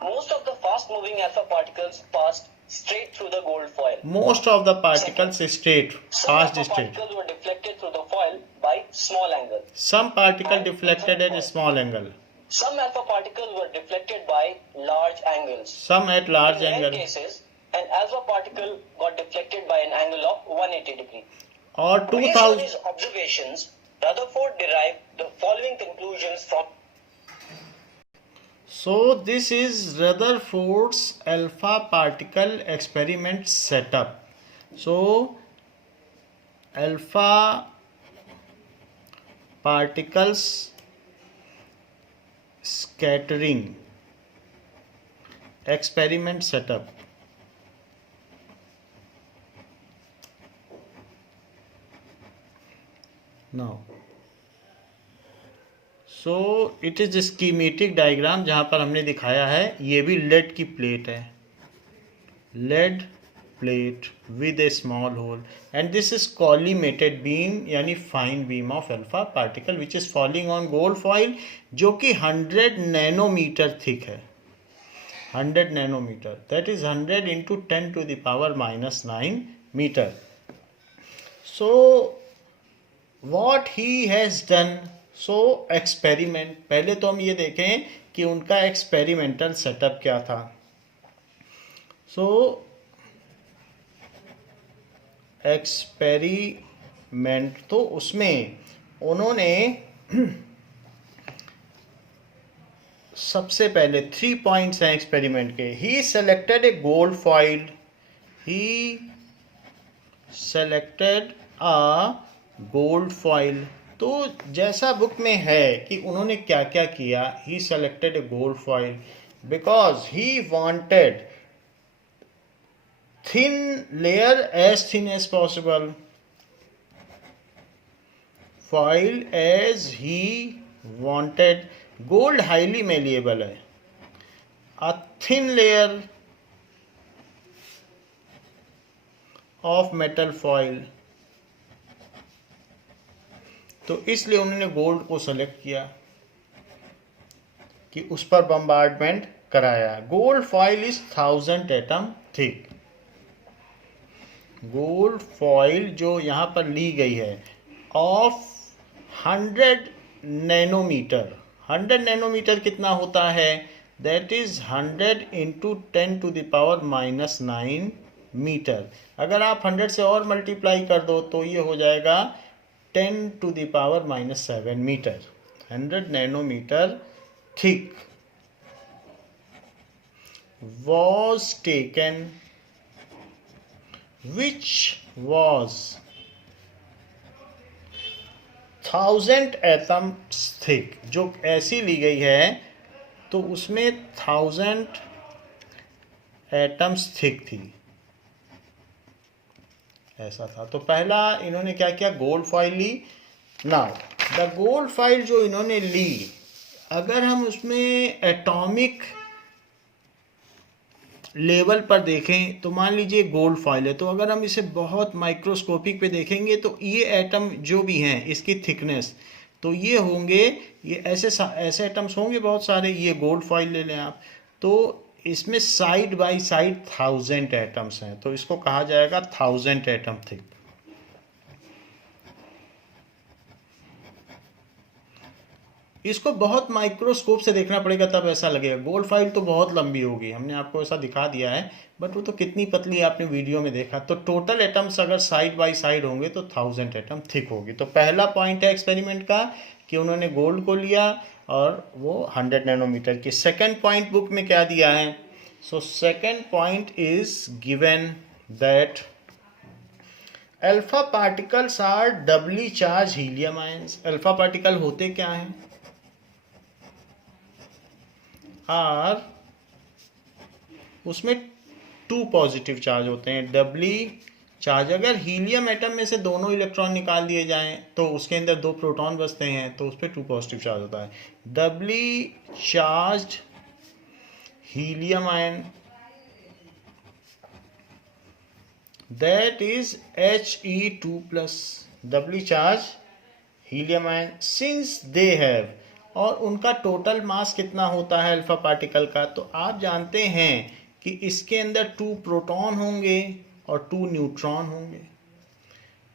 most of the fast-moving alpha particles passed straight through the gold foil. Most of the particles straight, Some passed alpha straight. particles were deflected through the foil by small angle. Some particle deflected at a small angle. Some alpha particles were deflected by large angles. Some at large In rare angle. cases, an alpha particle got deflected by an angle of 180 degrees. Or Based on 2000. his observations, Rutherford derived the following conclusions from. So this is Rutherford's alpha particle experiment setup. So alpha particles scattering experiment setup. Now so it is schematic diagram जहाँ पर हमने दिखाया है ये भी lead की plate है, lead plate with a small hole and this is collimated beam यानी fine beam of alpha particle which is falling on gold foil जो कि 100 नैनोमीटर थिक है. 100 nanometer that is 100 into 10 to the power minus 9 meter. So what he has done. So experiment, पहले तो हम ये देखें कि उनका एक्सपेरिमेंटल सेटअप क्या था. सो एक्सपेरिमेंट तो उसमें उन्होंने सबसे पहले 3 पॉइंट्स हैं एक्सपेरिमेंट के. He selected a gold foil, he selected a gold foil. तो जैसा बुक में है कि उन्होंने क्या क्या किया. He selected a gold foil because he wanted thin layer as thin as possible. Foil as he wanted. Gold highly malleable है. A thin layer of metal foil. तो इसलिए उन्होंने गोल्ड को सेलेक्ट किया कि उस पर बम्बार्डमेंट कराया. Gold foil is 1000 atom thick. Gold foil जो यहाँ पर ली गई है ऑफ 100 नैनोमीटर। 100 नैनोमीटर कितना होता है? That is 100 into 10⁻⁹ metre. अगर आप 100 से और मल्टीप्लाई कर दो तो ये हो जाएगा 10⁻⁷ metre. 100 nanometre thick was taken, which was 1000 atoms thick, जो ऐसी ली गई है तो उसमें 1000 एटम्स थिक थी, ऐसा था। तो पहला इन्होंने क्या किया, गोल्ड फॉइल ली। नाउ द गोल्ड फॉइल जो इन्होंने ली, अगर हम उसमें एटॉमिक लेवल पर देखें तो मान लीजिए गोल्ड फॉइल है, तो अगर हम इसे बहुत माइक्रोस्कोपिक पे देखेंगे तो ये एटम जो भी हैं इसकी थिकनेस, तो ये होंगे, ये ऐसे एटम्स होंगे बहुत सारे। ये गोल्ड फॉइल ले लें आप, तो इसमें साइड बाय साइड 1000 एटम्स हैं, तो इसको कहा जाएगा 1000 एटम थिक। इसको बहुत माइक्रोस्कोप से देखना पड़ेगा तब ऐसा लगेगा। गोल्ड फाइल तो बहुत लंबी होगी, हमने आपको ऐसा दिखा दिया है, बट वो तो कितनी पतली आपने वीडियो में देखा। तो टोटल एटम्स अगर साइड बाय साइड होंगे तो 1000 एटम थिक होगी। तो पहला पॉइंट है एक्सपेरिमेंट का कि उन्होंने गोल्ड को लिया और वो 100 नैनोमीटर की। सेकेंड पॉइंट बुक में क्या दिया है? So second point is given that alpha particles are doubly charge helium ions. Alpha particle होते क्या हैं? आर उसमें 2 पॉजिटिव चार्ज होते हैं, डबली चार्ज। अगर हीलियम एटम में से दोनों इलेक्ट्रॉन निकाल दिए जाएं तो उसके अंदर 2 प्रोटॉन बचते हैं, तो उस पर 2 पॉजिटिव चार्ज होता है। Doubly charge helium ion, that is He2+, doubly charge helium ion. Since they have, और उनका टोटल मास कितना होता है अल्फा पार्टिकल का? तो आप जानते हैं कि इसके अंदर 2 प्रोटॉन होंगे और 2 न्यूट्रॉन होंगे।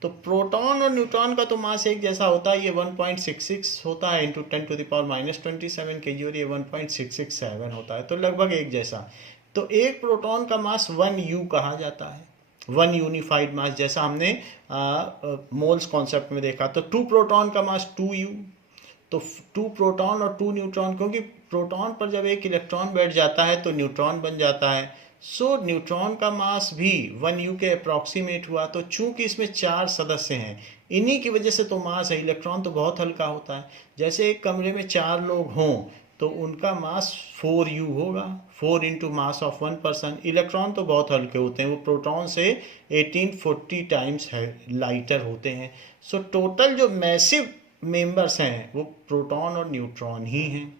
तो प्रोटॉन और न्यूट्रॉन का तो मास एक जैसा होता है, ये 1.66 होता है इंटू 10⁻⁻27 kg, और ये 1.667 होता है, तो लगभग एक जैसा। तो एक प्रोटॉन का मास 1 U कहा जाता है, 1 यूनिफाइड मास, जैसा हमने मोल्स कॉन्सेप्ट में देखा। तो 2 प्रोटॉन का मास 2 U, तो 2 प्रोटॉन और 2 न्यूट्रॉन, क्योंकि प्रोटॉन पर जब एक इलेक्ट्रॉन बैठ जाता है तो न्यूट्रॉन बन जाता है। सो न्यूट्रॉन का मास भी 1 U के अप्रॉक्सीमेट हुआ। तो चूंकि इसमें 4 सदस्य हैं, इन्हीं की वजह से तो मास है। इलेक्ट्रॉन तो बहुत हल्का होता है, जैसे एक कमरे में 4 लोग हों तो उनका मास 4 U होगा, 4 into mass of 1 person. Electron तो बहुत हल्के होते हैं, वो प्रोटॉन से 1840 टाइम्स लाइटर होते हैं। सो टोटल जो मैसिव मेंबर्स हैं वो प्रोटॉन और न्यूट्रॉन ही हैं।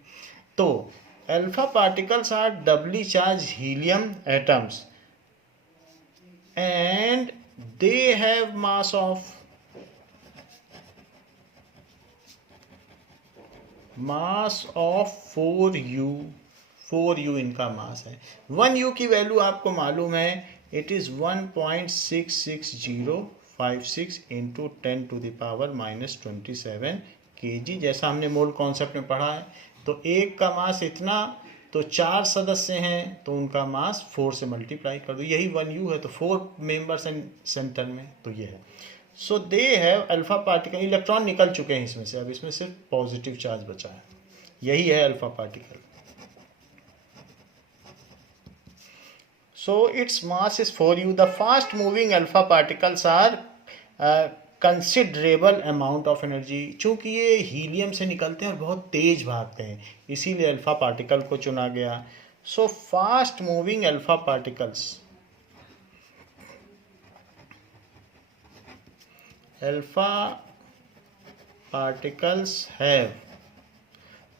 तो alpha particles are doubly charge helium atoms and they have mass of 4 U। 4 U इनका मास है। 1 U की वैल्यू आपको मालूम है, इट इज 1.66056 इंटू 10⁻⁻27 kg, जैसा हमने मोल कॉन्सेप्ट में पढ़ा है। तो एक का मास इतना, तो 4 सदस्य हैं तो उनका मास 4 से मल्टीप्लाई कर दो, यही 1 U है। तो 4 मेंबर्स हैं सेंटर में, तो ये है। So they have alpha particle, electron निकल चुके हैं इसमें से, अब इसमें सिर्फ पॉजिटिव चार्ज बचा है, यही है alpha particle. So its mass is 4 U. The fast moving alpha particles are considerable amount of energy. चूंकि ये हीलियम से निकलते हैं और बहुत तेज भागते हैं, इसीलिए अल्फा पार्टिकल को चुना गया। So fast moving alpha particles, alpha particles have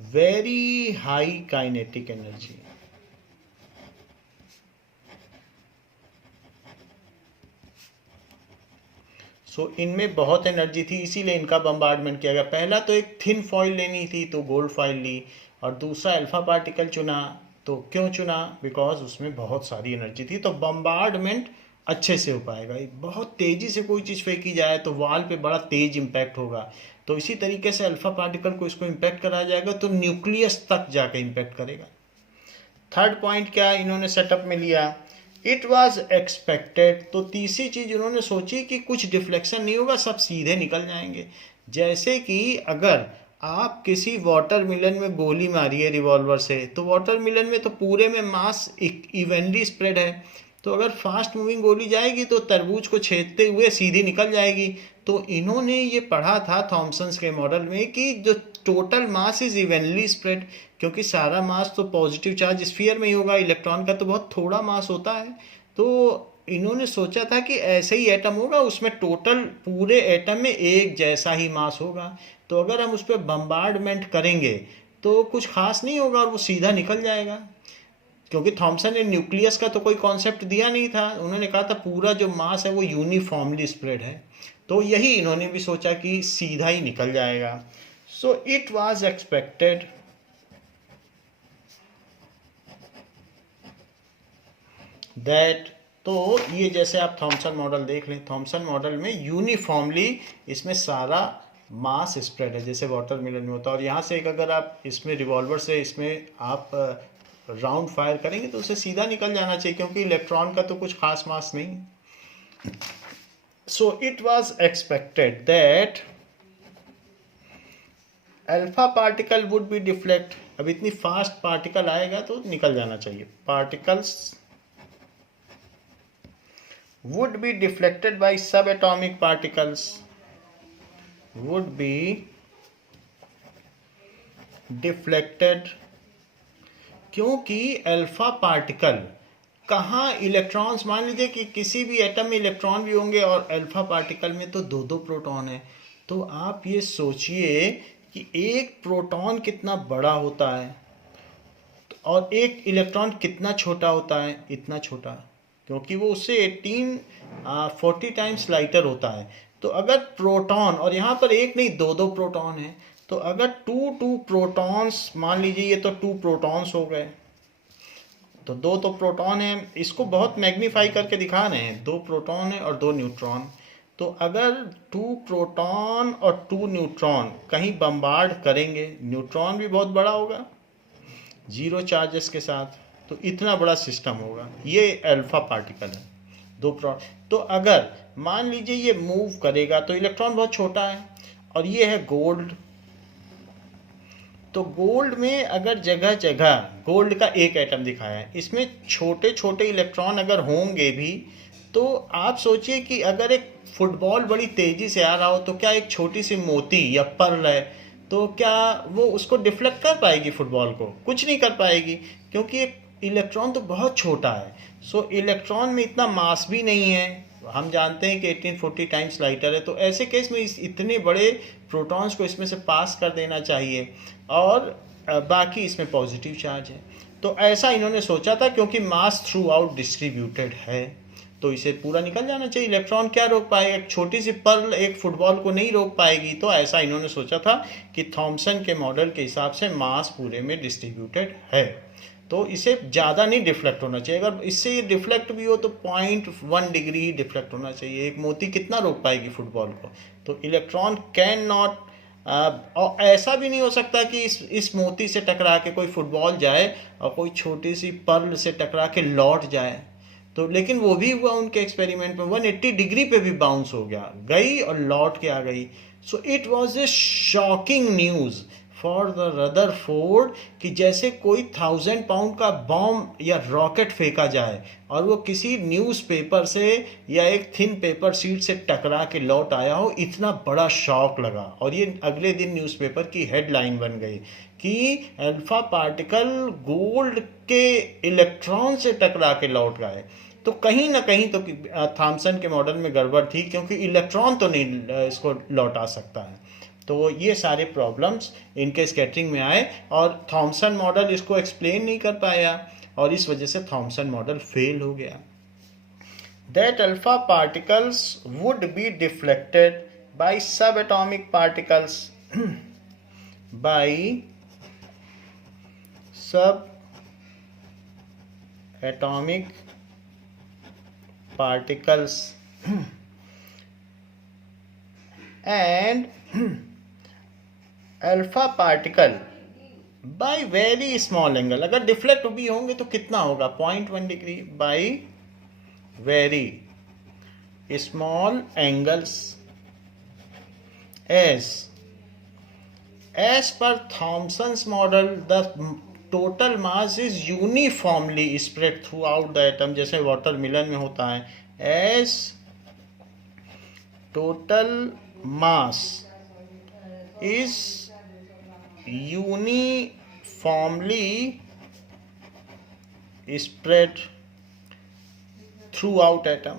very high kinetic energy. सो इनमें बहुत एनर्जी थी, इसीलिए इनका बम्बार्डमेंट किया गया। पहला तो एक थिन फॉइल लेनी थी तो गोल्ड फॉइल ली, और दूसरा अल्फा पार्टिकल चुना। तो क्यों चुना? बिकॉज उसमें बहुत सारी एनर्जी थी। तो बम्बार्डमेंट अच्छे से हो पाएगा। बहुत तेज़ी से कोई चीज़ फेंकी जाए तो वॉल पे बड़ा तेज इम्पैक्ट होगा, तो इसी तरीके से अल्फा पार्टिकल को इसको इम्पैक्ट कराया जाएगा तो न्यूक्लियस तक जाकर इम्पैक्ट करेगा। थर्ड पॉइंट क्या इन्होंने सेटअप में लिया, इट वॉज एक्सपेक्टेड। तो तीसरी चीज़ इन्होंने सोची कि कुछ डिफ्लेक्शन नहीं होगा, सब सीधे निकल जाएंगे। जैसे कि अगर आप किसी वाटरमेलन में गोली मारिए रिवॉल्वर से, तो वाटरमेलन में तो पूरे में मास इवनली स्प्रेड है, तो अगर फास्ट मूविंग गोली जाएगी तो तरबूज को छेदते हुए सीधी निकल जाएगी। तो इन्होंने ये पढ़ा था थॉमसन्स के मॉडल में कि जो total mass is evenly spread, क्योंकि सारा मास तो पॉजिटिव चार्ज स्फीयर में ही होगा, इलेक्ट्रॉन का तो बहुत थोड़ा मास होता है। तो इन्होंने सोचा था कि ऐसे ही एटम होगा, उसमें टोटल पूरे एटम में एक जैसा ही मास होगा, तो अगर हम उस पर बम्बार्डमेंट करेंगे तो कुछ खास नहीं होगा और वो सीधा निकल जाएगा। क्योंकि थॉमसन ने न्यूक्लियस का तो कोई कॉन्सेप्ट दिया नहीं था, उन्होंने कहा था पूरा जो मास है वो यूनिफॉर्मली स्प्रेड है, तो यही इन्होंने भी सोचा कि सीधा ही निकल जाएगा। So it was expected that, तो ये जैसे आप थॉमसन मॉडल देख लें, थॉमसन मॉडल में यूनिफॉर्मली इसमें सारा मास स्प्रेड है जैसे वाटरमेलन में होता है। और यहाँ से एक अगर आप इसमें रिवॉल्वर से इसमें आप राउंड फायर करेंगे तो उसे सीधा निकल जाना चाहिए, क्योंकि इलेक्ट्रॉन का तो कुछ खास मास नहीं। So it was expected that alpha particle would be deflect. अब इतनी फास्ट पार्टिकल आएगा तो निकल जाना चाहिए। Particles would be deflected by subatomic particles, would be deflected, क्योंकि अल्फा पार्टिकल कहाँ इलेक्ट्रॉन्स, मान लीजिए कि किसी भी एटम में इलेक्ट्रॉन भी होंगे और अल्फा पार्टिकल में तो दो दो प्रोटॉन है, तो आप ये सोचिए कि एक प्रोटॉन कितना बड़ा होता है और एक इलेक्ट्रॉन कितना छोटा होता है, इतना छोटा, क्योंकि वो उससे 40 टाइम्स लाइटर होता है। तो अगर प्रोटॉन, और यहाँ पर एक नहीं दो दो प्रोटॉन है, तो अगर टू प्रोटॉन्स, मान लीजिए ये तो 2 प्रोटॉन्स हो गए, तो दो तो प्रोटॉन है, इसको बहुत मैग्नीफाई करके दिखा रहे हैं, 2 प्रोटॉन है और 2 न्यूट्रॉन। तो अगर 2 प्रोटॉन और 2 न्यूट्रॉन कहीं बम्बार्ड करेंगे, न्यूट्रॉन भी बहुत बड़ा होगा 0 चार्जेस के साथ, तो इतना बड़ा सिस्टम होगा। ये अल्फा पार्टिकल है, 2 प्रोटॉन। तो अगर मान लीजिए ये मूव करेगा तो इलेक्ट्रॉन बहुत छोटा है, और ये है गोल्ड, तो गोल्ड में अगर जगह जगह गोल्ड का एक एटम दिखाया है, इसमें छोटे छोटे इलेक्ट्रॉन अगर होंगे भी, तो आप सोचिए कि अगर एक फुटबॉल बड़ी तेजी से आ रहा हो तो क्या एक छोटी सी मोती या पर्ल है, तो क्या वो उसको डिफ्लेक्ट कर पाएगी फुटबॉल को? कुछ नहीं कर पाएगी, क्योंकि एक इलेक्ट्रॉन तो बहुत छोटा है। सो इलेक्ट्रॉन में इतना मास भी नहीं है, हम जानते हैं कि 1840 टाइम्स लाइटर है, तो ऐसे केस में इस इतने बड़े प्रोटॉन्स को इसमें से पास कर देना चाहिए, और बाकी इसमें पॉजिटिव चार्ज है। तो ऐसा इन्होंने सोचा था, क्योंकि मास थ्रू आउट डिस्ट्रीब्यूटेड है, तो इसे पूरा निकल जाना चाहिए। इलेक्ट्रॉन क्या रोक पाएगा? एक छोटी सी पर्ल एक फुटबॉल को नहीं रोक पाएगी। तो ऐसा इन्होंने सोचा था कि थॉमसन के मॉडल के हिसाब से मास पूरे में डिस्ट्रीब्यूटेड है, तो इसे ज़्यादा नहीं डिफ्लेक्ट होना चाहिए। अगर इससे ये डिफ्लेक्ट भी हो तो 0.1 डिग्री ही डिफ्लेक्ट होना चाहिए। एक मोती कितना रोक पाएगी फुटबॉल को? तो इलेक्ट्रॉन कैन नॉट, और ऐसा भी नहीं हो सकता कि इस मोती से टकरा के कोई फुटबॉल जाए और कोई छोटी सी पर्ल से टकरा के लौट जाए। तो लेकिन वो भी हुआ उनके एक्सपेरिमेंट में, 180 डिग्री पे भी बाउंस हो गया, गई और लौट के आ गई। So it was a shocking news for the Rutherford कि जैसे कोई 1000 पाउंड का बॉम्ब या रॉकेट फेंका जाए और वो किसी न्यूज़पेपर से या एक थिन पेपर शीट से टकरा के लौट आया हो, इतना बड़ा शॉक लगा। और ये अगले दिन न्यूज़पेपर की हेडलाइन बन गई कि अल्फा पार्टिकल गोल्ड के इलेक्ट्रॉन से टकरा के लौट गए। तो कहीं ना कहीं तो थॉमसन के मॉडल में गड़बड़ थी, क्योंकि इलेक्ट्रॉन तो नहीं इसको लौटा सकता है। तो ये सारे प्रॉब्लम्स इनके स्कैटरिंग में आए और थॉमसन मॉडल इसको एक्सप्लेन नहीं कर पाया, और इस वजह से थॉमसन मॉडल फेल हो गया। That alpha particles would be deflected by सब एटॉमिक पार्टिकल्स बाय सब atomic particles and alpha particle by very small angle. अगर डिफ्लेक्ट भी होंगे तो कितना होगा 0.1 degree by very small angles as per Thomson's model the total mass is uniformly spread throughout the atom, जैसे watermelon में होता है, as total mass is uniformly spread throughout atom.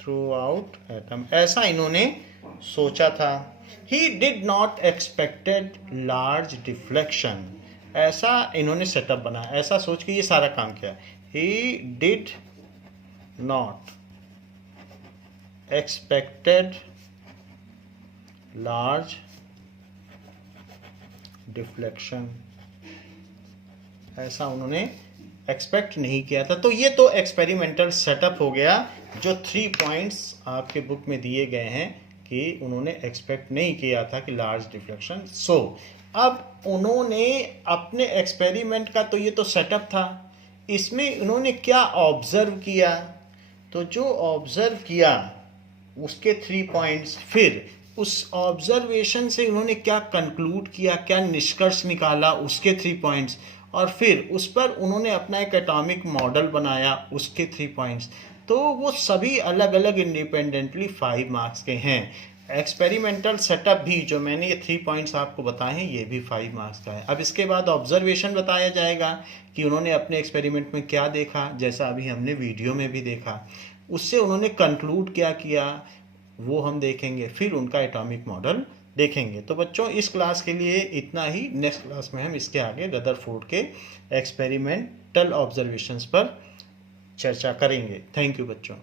Throughout atom, ऐसा इन्होंने सोचा था. He did not expected large deflection, ऐसा इन्होंने सेटअप बनाया, ऐसा सोच के ये सारा काम किया. He did not expected large deflection, ऐसा उन्होंने एक्सपेक्ट नहीं किया था. तो ये तो एक्सपेरिमेंटल सेटअप हो गया, जो 3 पॉइंट्स आपके बुक में दिए गए हैं कि उन्होंने एक्सपेक्ट नहीं किया था कि लार्ज डिफ्लेक्शन. सो अब उन्होंने अपने एक्सपेरिमेंट का तो ये तो सेटअप था, इसमें उन्होंने क्या ऑब्जर्व किया, तो जो ऑब्जर्व किया उसके 3 पॉइंट्स, फिर उस ऑब्जर्वेशन से उन्होंने क्या कंक्लूड किया, क्या निष्कर्ष निकाला, उसके 3 पॉइंट्स, और फिर उस पर उन्होंने अपना एक एटॉमिक मॉडल बनाया, उसके 3 पॉइंट्स. तो वो सभी अलग अलग इंडिपेंडेंटली 5 मार्क्स के हैं. एक्सपेरिमेंटल सेटअप भी जो मैंने ये 3 पॉइंट्स आपको बताए हैं ये भी 5 मार्क्स का है. अब इसके बाद ऑब्जर्वेशन बताया जाएगा कि उन्होंने अपने एक्सपेरिमेंट में क्या देखा, जैसा अभी हमने वीडियो में भी देखा, उससे उन्होंने कंक्लूड क्या किया वो हम देखेंगे, फिर उनका एटॉमिक मॉडल देखेंगे. तो बच्चों इस क्लास के लिए इतना ही. नेक्स्ट क्लास में हम इसके आगे रदरफोर्ड के एक्सपेरिमेंटल ऑब्जर्वेशंस पर चर्चा करेंगे. थैंक यू बच्चों.